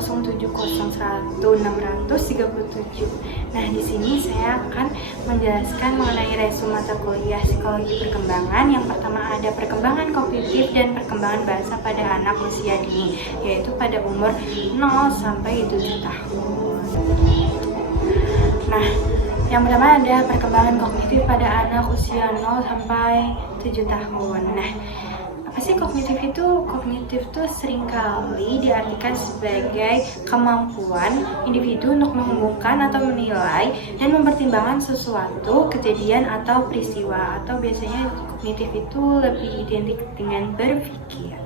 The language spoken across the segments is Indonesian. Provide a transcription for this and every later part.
07010637. Nah, di sini saya akan menjelaskan mengenai resume mata kuliah psikologi perkembangan. Yang pertama ada perkembangan kognitif dan perkembangan bahasa pada anak usia dini, yaitu pada umur 0 sampai 7 tahun. Nah, yang pertama ada perkembangan kognitif pada anak usia 0 sampai 7 tahun. Nah, apa sih kognitif itu? Kognitif itu seringkali diartikan sebagai kemampuan individu untuk menghubungkan atau menilai dan mempertimbangkan sesuatu, kejadian atau peristiwa. Atau biasanya kognitif itu lebih identik dengan berpikir.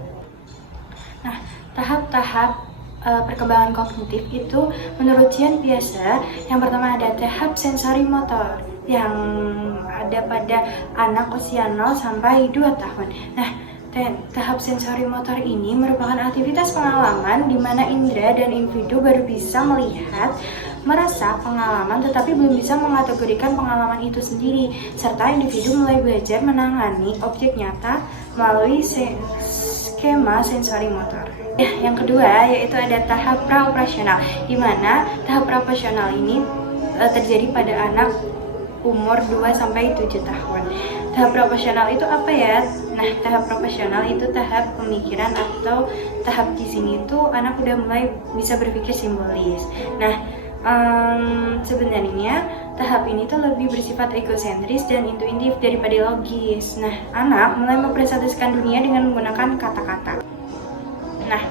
Nah, tahap-tahap perkembangan kognitif itu menurut Cian Piaget, yang pertama ada tahap sensori motor yang ada pada anak usia 0 sampai 2 tahun. Nah, tahap sensori motor ini merupakan aktivitas pengalaman di mana indera dan individu baru bisa melihat, merasa pengalaman tetapi belum bisa mengategorikan pengalaman itu sendiri, serta individu mulai belajar menangani objek nyata melalui skema sensori motor. Yang kedua yaitu ada tahap praoperasional, di mana tahap praoperasional ini terjadi pada anak umur 2 sampai 7 tahun. Tahap praoperasional itu apa ya? Nah, tahap praoperasional itu tahap pemikiran atau tahap di sini itu anak udah mulai bisa berpikir simbolis. Nah, sebenarnya tahap ini tuh lebih bersifat egosentris dan intuitif daripada logis. Nah, anak mulai mempresentasikan dunia dengan menggunakan kata-kata. Nah,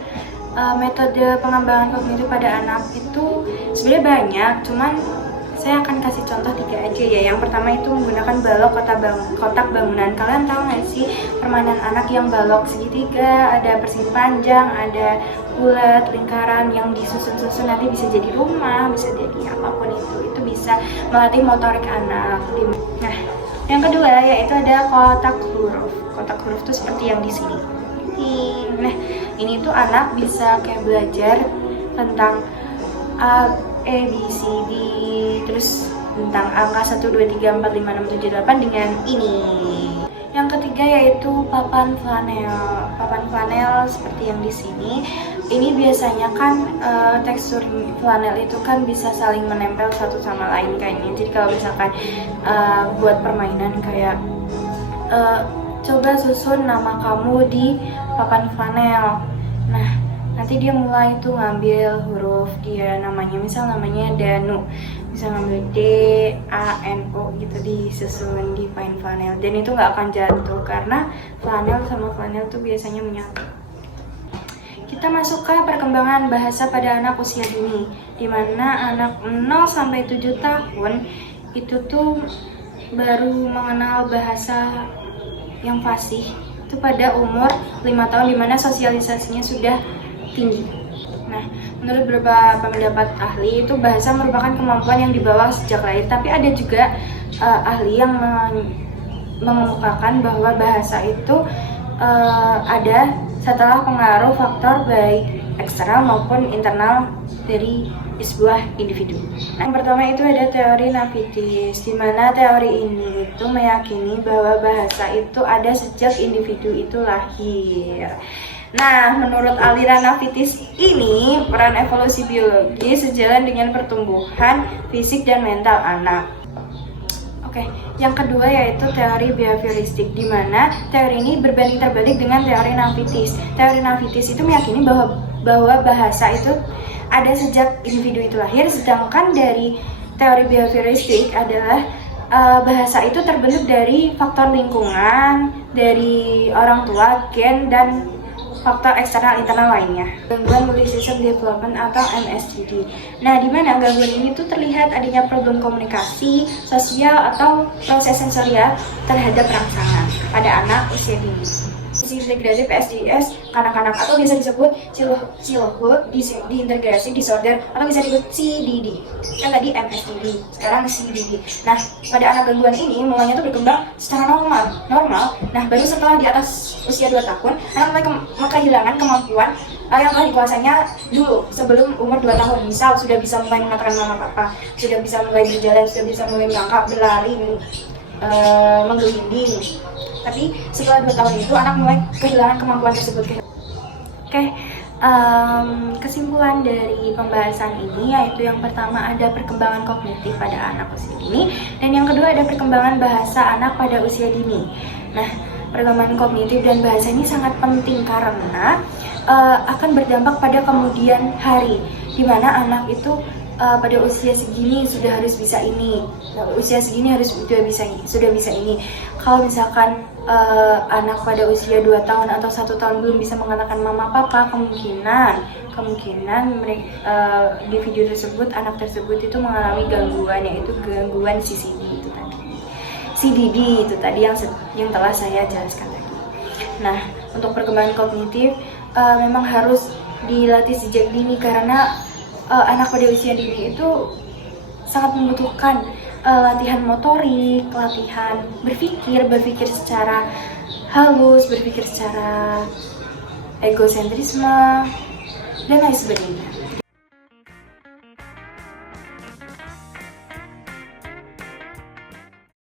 metode pengembangan kognitif pada anak itu sebenarnya banyak, cuman saya akan kasih contoh 3 aja ya. Yang pertama itu menggunakan balok kotak bangunan. Kalian tahu nggak sih permainan anak yang balok segitiga, ada persegi panjang, ada bulat, lingkaran yang disusun-susun nanti bisa jadi rumah, bisa jadi apapun itu bisa melatih motorik anak. Nah, yang kedua yaitu ada kotak huruf. Kotak huruf itu seperti yang di sini. Nah, ini tuh anak bisa kayak belajar tentang A, E, B, C, D, terus tentang angka 1, 2, 3, 4, 5, 6, 7, 8 dengan ini. Yang ketiga yaitu papan flanel. Papan flanel seperti yang di sini. Ini biasanya kan tekstur flanel itu kan bisa saling menempel satu sama lain kayaknya. Jadi kalau misalkan buat permainan kayak coba susun nama kamu di papan flanel. Nah, nanti dia mulai tuh ngambil huruf dia namanya, misal namanya Danu, bisa ngambil D, A, N, O gitu disusun di papan flanel, dan itu nggak akan jatuh karena flanel sama flanel tuh biasanya menyatu. Kita masuk ke perkembangan bahasa pada anak usia dini, dimana anak 0 sampai 7 tahun itu tuh baru mengenal bahasa yang fasih itu pada umur 5 tahun, dimana sosialisasinya sudah tinggi. Nah, menurut beberapa pendapat ahli itu bahasa merupakan kemampuan yang dibawa sejak lahir, tapi ada juga ahli yang mengemukakan bahwa bahasa itu ada setelah pengaruh faktor baik eksternal maupun internal dari sebuah individu. Yang pertama itu ada teori Navitis, di mana teori ini itu meyakini bahwa bahasa itu ada sejak individu itu lahir. Nah, menurut aliran Navitis ini, peran evolusi biologi sejalan dengan pertumbuhan fisik dan mental anak. Oke, yang kedua yaitu teori behavioristik, di mana teori ini berbanding terbalik dengan teori Navitis. Teori Navitis itu meyakini bahwa bahasa itu ada sejak individu itu lahir, sedangkan dari teori behavioristik adalah bahasa itu terbentuk dari faktor lingkungan, dari orang tua, gen, dan faktor eksternal internal lainnya. Gangguan multisystem development atau MSDD. Nah, di mana gangguan ini tuh terlihat adanya problem komunikasi, sosial, atau proses sensorial terhadap rangsangan pada anak usia dini. Disintegrasi PSDS kanak-kanak atau bisa disebut childhood disintegrasi disorder atau bisa disebut CDD. Kan tadi MSDD, sekarang CDD. Nah, pada anak gangguan ini mulanya tuh berkembang secara normal. Nah, baru setelah di atas usia 2 tahun, anak mulai kehilangan kemampuan yang telah dikuasainya dulu sebelum umur 2 tahun. Misal sudah bisa mulai mengatakan mama papa, sudah bisa mulai berjalan, sudah bisa mulai melangkah, berlari, menggelinding. Tapi setelah 2 tahun itu anak mulai kehilangan kemampuan tersebut. Oke, Kesimpulan dari pembahasan ini yaitu yang pertama ada perkembangan kognitif pada anak usia dini, dan yang kedua ada perkembangan bahasa anak pada usia dini. Nah, perkembangan kognitif dan bahasa ini sangat penting karena akan berdampak pada kemudian hari, di mana anak itu pada usia segini sudah harus bisa ini, usia segini harus sudah bisa ini. Kalau misalkan anak pada usia 2 tahun atau 1 tahun belum bisa mengatakan mama papa, kemungkinan mereka di video tersebut anak tersebut itu mengalami gangguan, yaitu gangguan CDD itu tadi yang telah saya jelaskan tadi. Nah, untuk perkembangan kognitif memang harus dilatih sejak dini karena anak pada usia dini itu sangat membutuhkan latihan motorik, latihan berpikir secara halus, berpikir secara egosentrisme, dan lain sebagainya.